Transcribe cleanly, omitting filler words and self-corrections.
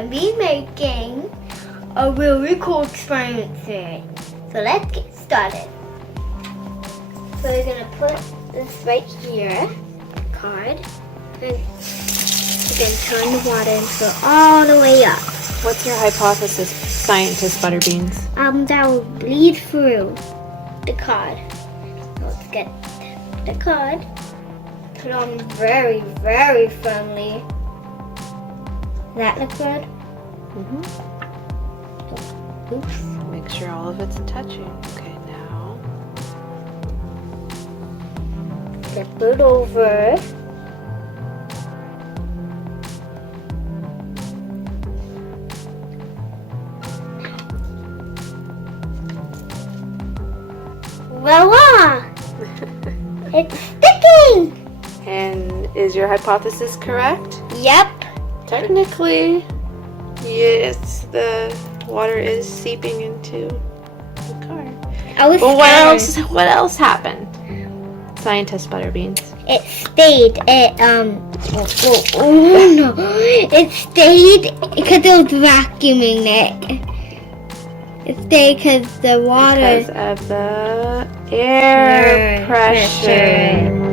gonna be making a really cool experiment today. So let's get started. So we're gonna put this right here, card, and we're gonna turn the water and fill all the way up. What's your hypothesis, scientist ButterBeanz? That will bleed through the card. So let's get the card, put on very, very firmly. That look good? Mm-hmm. Oops. Make sure all of it's touching. Okay, now. Flip it over. Voila! It's sticking! And is your hypothesis correct? Yep. Technically, yes, the water is seeping into the card. I was But scared. what else happened? Scientist ButterBeanz. It stayed. Oh no! It stayed because it was vacuuming it. It stayed because the water. Because of the air pressure.